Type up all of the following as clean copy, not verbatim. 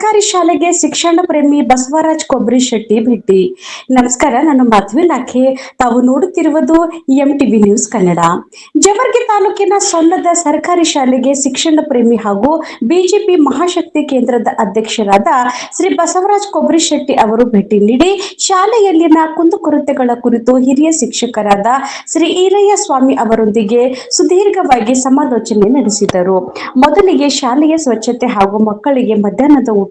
ಸರ್ಕಾರಿ ಶಾಲೆಗೆ ಶಿಕ್ಷಣ ಪ್ರೇಮಿ ಬಸವರಾಜ್ ಕೊಬ್ರಿ ಶೆಟ್ಟಿ ಭೇಟಿ. ನಮಸ್ಕಾರ, ನಾನು ಮಾಧವಿ ಲಾಖೆ. ತಾವು ನೋಡುತ್ತಿರುವುದು MTV ನ್ಯೂಸ್ ಕನ್ನಡ. ಜೇವರ್ಗಿ ತಾಲೂಕಿನ ಸೊನ್ನದ ಸರ್ಕಾರಿ ಶಾಲೆಗೆ ಶಿಕ್ಷಣ ಪ್ರೇಮಿ ಹಾಗೂ ಬಿಜೆಪಿ ಮಹಾಶಕ್ತಿ ಕೇಂದ್ರದ ಅಧ್ಯಕ್ಷರಾದ ಶ್ರೀ ಬಸವರಾಜ್ ಕೊಬ್ರಿ ಶೆಟ್ಟಿ ಅವರು ಭೇಟಿ ನೀಡಿ ಶಾಲೆಯಲ್ಲಿನ ಕುಂದುಕೊರತೆಗಳ ಕುರಿತು ಹಿರಿಯ ಶಿಕ್ಷಕರಾದ ಶ್ರೀ ಈರಯ್ಯ ಸ್ವಾಮಿ ಅವರೊಂದಿಗೆ ಸುದೀರ್ಘವಾಗಿ ಸಮಾಲೋಚನೆ ನಡೆಸಿದರು. ಮೊದಲಿಗೆ ಶಾಲೆಯ ಸ್ವಚ್ಛತೆ ಹಾಗೂ ಮಕ್ಕಳಿಗೆ ಮಧ್ಯಾಹ್ನದ ಊಟ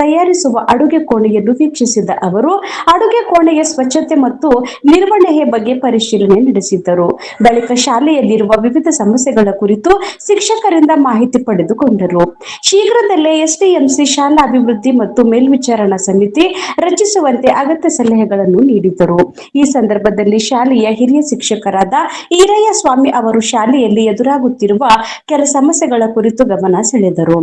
ತಯಾರಿಸುವ ಅಡುಗೆ ಕೋಣೆಯನ್ನು ವೀಕ್ಷಿಸಿದ ಅವರು ಅಡುಗೆ ಕೋಣೆಯ ಸ್ವಚ್ಛತೆ ಮತ್ತು ನಿರ್ವಹಣೆಯ ಬಗ್ಗೆ ಪರಿಶೀಲನೆ ನಡೆಸಿದರು. ಬಳಿಕ ಶಾಲೆಯಲ್ಲಿರುವ ವಿವಿಧ ಸಮಸ್ಯೆಗಳ ಕುರಿತು ಶಿಕ್ಷಕರಿಂದ ಮಾಹಿತಿ ಪಡೆದುಕೊಂಡರು. ಶೀಘ್ರದಲ್ಲೇ SDMC ಶಾಲಾ ಅಭಿವೃದ್ಧಿ ಮತ್ತು ಮೇಲ್ವಿಚಾರಣಾ ಸಮಿತಿ ರಚಿಸುವಂತೆ ಅಗತ್ಯ ಸಲಹೆಗಳನ್ನು ನೀಡಿದರು. ಈ ಸಂದರ್ಭದಲ್ಲಿ ಶಾಲೆಯ ಹಿರಿಯ ಶಿಕ್ಷಕರಾದ ಈರಯ್ಯ ಸ್ವಾಮಿ ಅವರು ಶಾಲೆಯಲ್ಲಿ ಎದುರಾಗುತ್ತಿರುವ ಕೆಲ ಸಮಸ್ಯೆಗಳ ಕುರಿತು ಗಮನ ಸೆಳೆದರು.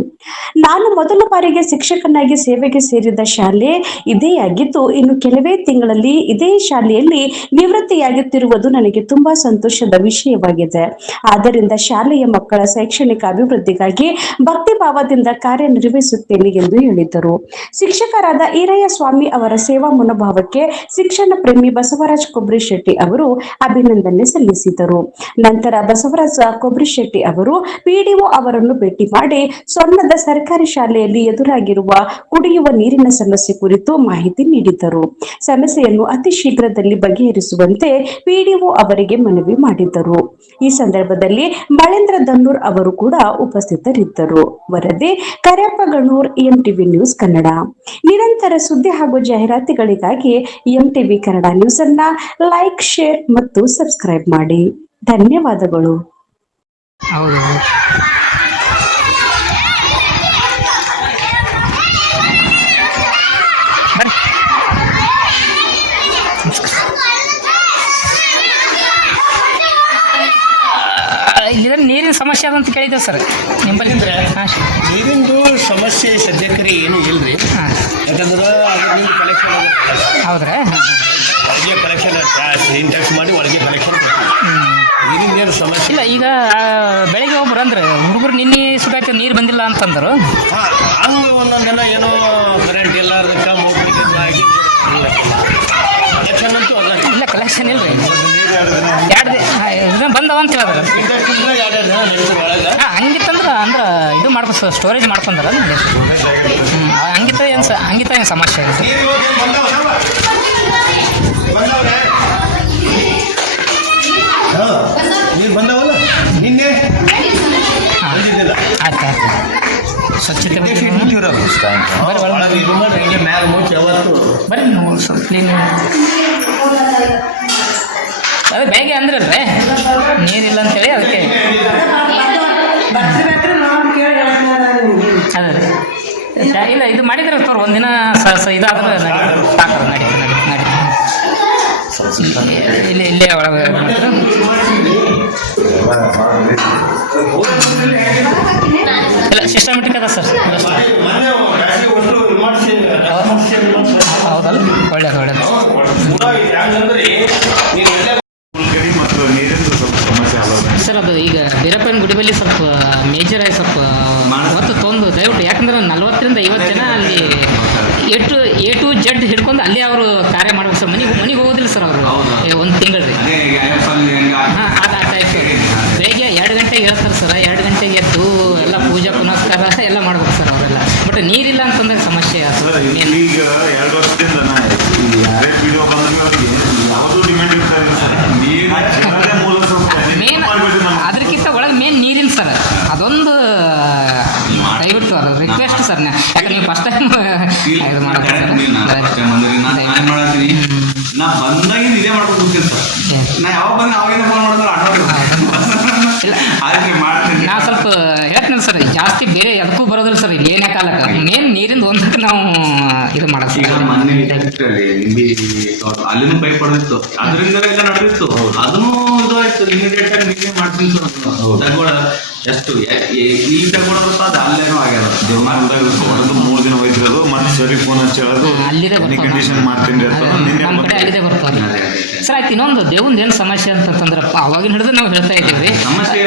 ನಾನು ಮೊದಲ ಬಾರಿಗೆ ಶಿಕ್ಷಕನಾಗಿ ಸೇವೆಗೆ ಸೇರಿದ ಶಾಲೆ ಇದೇ ಆಗಿದ್ದು, ಇನ್ನು ಕೆಲವೇ ತಿಂಗಳಲ್ಲಿ ಇದೇ ಶಾಲೆಯಲ್ಲಿ ನಿವೃತ್ತಿಯಾಗುತ್ತಿರುವುದು ನನಗೆ ತುಂಬಾ ಸಂತೋಷದ ವಿಷಯವಾಗಿದೆ. ಆದ್ದರಿಂದ ಶಾಲೆಯ ಮಕ್ಕಳ ಶೈಕ್ಷಣಿಕ ಅಭಿವೃದ್ಧಿಗಾಗಿ ಭಕ್ತಿ ಭಾವದಿಂದ ಕಾರ್ಯನಿರ್ವಹಿಸುತ್ತೇನೆ ಎಂದು ಹೇಳಿದರು. ಶಿಕ್ಷಕರಾದ ಈರಯ್ಯ ಸ್ವಾಮಿ ಅವರ ಸೇವಾ ಮನೋಭಾವಕ್ಕೆ ಶಿಕ್ಷಣ ಪ್ರೇಮಿ ಬಸವರಾಜ್ ಕೊಬ್ರಿ ಶೆಟ್ಟಿ ಅವರು ಅಭಿನಂದನೆ ಸಲ್ಲಿಸಿದರು. ನಂತರ ಬಸವರಾಜ್ ಕೊಬ್ರಿ ಶೆಟ್ಟಿ ಅವರು PDO ಅವರನ್ನು ಭೇಟಿ ಮಾಡಿ ಸೊನ್ನದ ಸರ್ಕಾರಿ ಶಾಲೆಯಲ್ಲಿ ಎದುರಾಗಿರುವ ಕುಡಿಯುವ ನೀರಿನ ಸಮಸ್ಯೆ ಕುರಿತು ಮಾಹಿತಿ ನೀಡಿದರು. ಸಮಸ್ಯೆಯನ್ನು ಅತಿ ಶೀಘ್ರದಲ್ಲಿ ಬಗೆಹರಿಸುವಂತೆ PDO ಅವರಿಗೆ ಮನವಿ ಮಾಡಿದರು. ಈ ಸಂದರ್ಭದಲ್ಲಿ ಮಳೇಂದ್ರ ದನ್ನೂರ್ ಅವರು ಕೂಡ ಉಪಸ್ಥಿತರಿದ್ದರು. ವರದಿ ಕರೆಯಪ್ಪ ಗಣೂರ್, MTV ನ್ಯೂಸ್ ಕನ್ನಡ. ನಿರಂತರ ಸುದ್ದಿ ಹಾಗೂ ಜಾಹೀರಾತುಗಳಿಗಾಗಿ MTV ಕನ್ನಡ ನ್ಯೂಸ್ ಅನ್ನ ಲೈಕ್, ಶೇರ್ ಮತ್ತು ಸಬ್ಸ್ಕ್ರೈಬ್ ಮಾಡಿ. ಧನ್ಯವಾದಗಳು. ಹೌದು, ಇಲ್ಲಿದ್ರೆ ನೀರಿನ ಸಮಸ್ಯೆ ಅದಂತ ಕೇಳಿದ್ದೇವೆ ಸರ್ ನಿಮ್ಮಲ್ಲಿ. ನೀರಿಂದು ಸಮಸ್ಯೆ ಸದ್ಯಕ್ಕೆ ಏನೂ ಇಲ್ರಿ. ಯಾಕಂದ್ರೆ ಅದರಿಂದ ಕಲೆಕ್ಷನ್ ಹೌದ್ರಾ? ಒಳಗೆ ಕಲೆಕ್ಷನ್ ಇಂಟ್ಯಾಕ್ಸ್ ಮಾಡಿ ಒಳಗೆ ಕಲೆಕ್ಷನ್ ನೀರಿಂದ ಏನು ಸಮಸ್ಯೆ ಇಲ್ಲ. ಈಗ ಬೆಳಗ್ಗೆ ಒಬ್ರು ಅಂದ್ರೆ ಹುಡುಗರು ನಿನ್ನೆ ಸುಧಾಯ್ತು ನೀರು ಬಂದಿಲ್ಲ ಅಂತಂದರು. ಹಂಗೆ ಒಂದೊಂದೆಲ್ಲ ಏನೋ ಕರೆಂಟ್ ಇಲ್ಲ, ಅದಕ್ಕೆ ಮೋಟ್ರಿಗೆ ಆಗಿ ಕಲೆಕ್ಷನ್ ಅಂತೂ ಅದ ಇಲ್ಲ. ಕಲೆಕ್ಷನ್ ಇಲ್ಲ ರೀ. ಎರಡು ಬಂದವ ಅಂತ ಹೇಳಿದ್ರೆ ಹಂಗಿತ್ತಂದ್ರೆ ಇದು ಮಾಡ್ಕೊ ಸ್ಟೋರೇಜ್ ಮಾಡ್ಕೊಂಡ್ರ ಹಂಗಿತ್ತ ಏನು ಸಮಸ್ಯೆ ಇದೆ. ನೀರು ಬಂದವಲ್ಲ ನಿನ್ನೆ ಆಯ್ತು. ಸ್ವಚ್ಛತೆ ಮ್ಯಾಲ ಮುಚ್ಚಿ ಯಾವತ್ತು ಬರೀ ಸ್ವಲ್ಪ ಕ್ಲೀನ್. ಅದೇ ಬೇಗ ಅಂದ್ರಲ್ವೇ ನೀರಿಲ್ಲ ಅಂತೇಳಿ ಅದಕ್ಕೆ ಅದೇ ಇಲ್ಲ ಇದು ಮಾಡಿದ್ರೆ ತೋರು ಒಂದಿನ ಇದಾದ್ರೆ ಸಾಕು. ನಡಿ ಇಲ್ಲೇ ಒಳಗೆ ಇಲ್ಲ ಸಿಸ್ಟಮೆಟಿಕ್ ಅದ ಸರ್. ಹೌದಲ್ಲ, ಒಳ್ಳೇದು. ಸರ್ ಅದು ಈಗ ಬೀರಪ್ಪನ ಗುಡಿ ಬಳಿ ಸ್ವಲ್ಪ ಮೇಜರ್ ಆಗಿ ಸ್ವಲ್ಪ ಹೊತ್ತು ತೊಂದು ದಯವಿಟ್ಟು, ಯಾಕಂದ್ರೆ 40ರಿಂದ 50 ಜನ ಅಲ್ಲಿ A to Z ಹಿಡ್ಕೊಂಡು ಅಲ್ಲಿ ಅವರು ಕಾರ್ಯ ಮಾಡ್ಬೇಕು ಸರ್. ಮನೆಗೆ ಹೋಗೋದಿಲ್ಲ ಸರ್ ಅವರು ಒಂದು ತಿಂಗಳು ರೀ. ಹಾಂ, ಅದು ಆ ಟೈಪ್. ಬೆಳಗ್ಗೆ 2 ಗಂಟೆಗೆ ಹೇಳ್ತಾರೆ ಸರ್. 2 ಗಂಟೆಗೆ ಎದ್ದು ಎಲ್ಲ ಪೂಜೆ ಪುನಸ್ಕಾರ ಎಲ್ಲ ಮಾಡ್ಬೇಕು ಸರ್ ಅವರೆಲ್ಲ. ಬಟ್ ನೀರಿಲ್ಲ ಅಂತಂದಾಗ ಸಮಸ್ಯೆ ಆಗ್ತದೆ. ಮೇನ್ ಅದಕ್ಕಿಂತ ಒಳಗೆ ಮೇನ್ ನೀರಿಲ್ಲ ಸರ್. ಅದೊಂದು ದಯವಿಟ್ಟು ಅದು ರಿಕ್ವೆಸ್ಟ್ ಸರ್. ಯಾಕಂದ್ರೆ ನೀವು ಫಸ್ಟ್ ಟೈಮ್ ಇದು ಮಾಡೋದು ನಾ ಬಂದಾಗಿಂದ ಇದೇ ಮಾಡ್ಕೊಂಡು ಹೋಗ್ತೀನಿ ಸರ್. ನಾ ಯಾವಾಗ ಬಂದು ಅವಾಗಿಂದ ಫೋನ್ ಮಾಡಿದ್ರೆ ನಾವು ಸ್ವಲ್ಪ ಹೇಳ್ತೀನಿ ಸರ್. ಜಾಸ್ತಿ ಬೇರೆ ಅದಕ್ಕೂ ಬರೋದಿಲ್ಲ ಸರ್. ಇಲ್ಲಿ ಏನೇ ಕಾಲಕ್ಕೆ ಮೇನ್ ನೀರಿಂದ ಒಂದಕ್ಕೆ ನಾವು ಇದು ಮಾಡೋದು. ಈಗ ಮೊನ್ನೆ ಅಲ್ಲಿನೂ ಪೈಪ್ ಹೊಡೆದಿತ್ತು, ಅದರಿಂದ ಎಲ್ಲ ನಡೆದಿತ್ತು. ಅದನ್ನು ಇದು ಆಯ್ತು. ಇಮಿಡಿಯೇಟ್ ಆಗಿ ನೀವೇ ಮಾಡ್ತೀನಿ ಸರ್. ಎಷ್ಟು ಈ ತಗೊಳ್ಳೋದು ಅದು ಅಲ್ಲೇನೋ ಆಗ್ಯದ. ದೇವನಾಗದಾಗ 3 ದಿನ ಹೋಯ್ತಿರೋದು. ಮತ್ತೆ ಸರಿ ಫೋನ್ ಹಚ್ಚೋದು, ಕಂಡೀಷನ್ ಮಾಡ್ತೀನಿ ನಮ್ಮ ಕಡೆ ಅಲ್ಲಿದೆ ಬರ್ತಾರೆ ಸರ್. ಆಯ್ತು, ಇನ್ನೊಂದು ದೇವಂದು ಏನು ಸಮಸ್ಯೆ ಅಂತಂದ್ರೆ ಅವಾಗಿನ ಹಿಡಿದು ನಾವು ಹೇಳ್ತಾ ಇದ್ದೀವಿ. ಸಮಸ್ಯೆ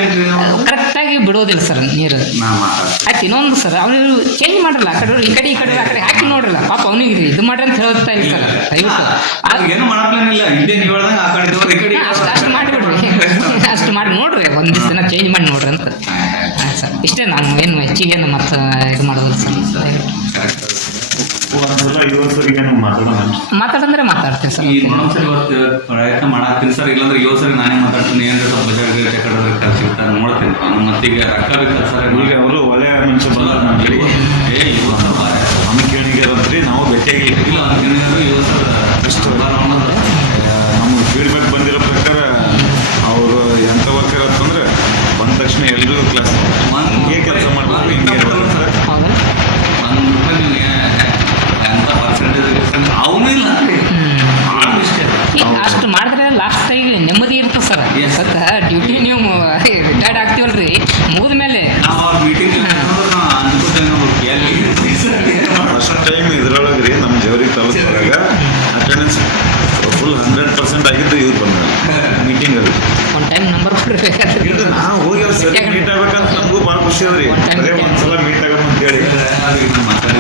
ಕರೆಕ್ಟಾಗಿ ಆಗಿ ಬಿಡೋದಿಲ್ಲ ಸರ್ ನೀರು. ನಾ ಮಾತಾಡ್ತೀನಿ. ಆಯ್ತು ಇನ್ನೊಂದು ಸರ್ ಅವ್ನು ಚೇಂಜ್ ಮಾಡಲ್ಲ, ಆ ಕಡೆ ಈ ಕಡೆ ಆ ಕಡೆ ಹಾಕಿ ನೋಡ್ರಲ್ಲ, ಪಾಪ ಅವನಿಗೆ ಇದು ಮಾಡ್ರಿ ಅಂತ ಹೇಳ್ತಾ ಇಲ್ಲ ಸರ್. ದಯವಿಟ್ಟು ಏನು ಮಾಡಪ್ಲೇನಿಲ್ಲ, ಇದೇ ನೀವು ಹೇಳ್ದಂಗೆ ಆ ಕಡೆ ಇದ್ದವ್ರು ಈ ಕಡೆ ಅಷ್ಟು ಮಾಡಿಬಿಡ್ರಿ, ಅಷ್ಟು ಮಾಡಿ ನೋಡ್ರಿ, ಒಂದು ದಿವಸ ದಿನ ಚೇಂಜ್ ಮಾಡಿ ನೋಡ್ರಿ ಅಂತ. ಹಾಂ ಸರ್, ಇಷ್ಟೇ. ನಾನು ಏನು ಹೆಚ್ಚಿಗೆ ಮತ್ತೆ ಇದು ಮಾಡೋದಿಲ್ಲ ಸರ್. ಒಂದ್ಸಲ ಯುವಕರಿಗೆ ನಾವು ಮಾತಾಡಂದ್ರೆ ಮಾತಾಡ್ತೀನಿ ಸರ್. ಈ ನೋಡೋದ್ಸರಿ ಇವತ್ತು ಪ್ರಯತ್ನ ಮಾಡಾಕ್ತೀನಿ ಸರ್, ಇಲ್ಲಾಂದ್ರೆ ಯೋಸರಿ ನಾನೇ ಮಾತಾಡ್ತೀನಿ. ಏನಾದ್ರೆ ಸ್ವಲ್ಪ ಬಜೆಟ್ ಕಟ್ಟೋದ್ರೆ ಕಲ್ಸಿರ್ತಾರೆ ನೋಡ್ತೀನಿ ನಾನು. ಮತ್ತೀಗ ರೊಕ್ಕ ಬೇಕಾದ್ರೆ ಸರ್ ಈಗ ಅವರು ಒಳ್ಳೆಯ ಮನುಷ್ಯ ಬರಲ್ಲ ನಮ್ಮ ಕಡೆಗೆ. ಅನುಕೇಣಿಗೆ ಅಂತ್ರಿ ನಾವು ಭೇಟಿಯಾಗಿ ಇಲ್ಲ ಅನ್ಕೊಂಡಿದ್ರು ಯೋಸರ ಅಷ್ಟು ನಮ್ಗೆ ಫೀಡ್ಬ್ಯಾಕ್ ಬಂದಿರೋ ಪ್ರಕಾರ ಅವರು ಎಂಥ ವರ್ಕರ್ ಅಂತಂದ್ರೆ ಬಂದ ತಕ್ಷಣ ಎಲ್ರಿಗೂ ಕ್ಲಾಸ್ ಹೇಗೆ ಕೆಲಸ ಮಾಡ್ಬೇಕು ಹಿಂಗೆ ಇರ್ಬೇಕು. ಹೌದಾ? ₹1 ನೀವು ಎಂಥ ಪರ್ಸೆಂಟೇಜ್ ಅವನು ಇಲ್ಲ ಅಷ್ಟು ಮಾಡಿದ್ರೆ ಲಾಸ್ಟ್ ಟೈಮ್ ನೆಮ್ಮದಿ ಇರ್ತದೆ ಸರ್. ಸತ್ತ ಡ್ಯೂಟಿ ನೀವು ರಿಟೈರ್ಡ್ ಆಗ್ತೀವಲ್ರಿ, ಮುಗಿದ ಮೇಲೆ ನಾವು ಅವ್ರ ಮೀಟಿಂಗ್ ಅನ್ಕೋತೇನೆ ಫಸ್ಟ್ ಟೈಮ್ ಇದ್ರೊಳಗೆ ರೀ ನಮ್ಮ ಜವರಿಗೆ ತಾಲೂಕಿನೊಳಗೆ ಅಟೆಂಡೆನ್ಸ್ ಫುಲ್ 100% ಆಗಿದ್ದು ಇವ್ರು ಬಂದರು ಮೀಟಿಂಗಲ್ಲಿ. ಒಂದು ಟೈಮ್ ನಂಬರ್ ಕೊಡ್ಬೇಕಾದ್ರೆ ನಾವು ಹೋಗಿ ಅವ್ರು ಸರಿ ಮೀಟ್ ಆಗ್ಬೇಕಂತ ನಮಗೂ ಭಾಳ ಖುಷಿ ಅದ್ರಿ. ಒಂದ್ಸಲ ಮೀಟ್ ಆಗೋಣ ಅಂತ ಹೇಳಿ ಮಾತಾಡಿ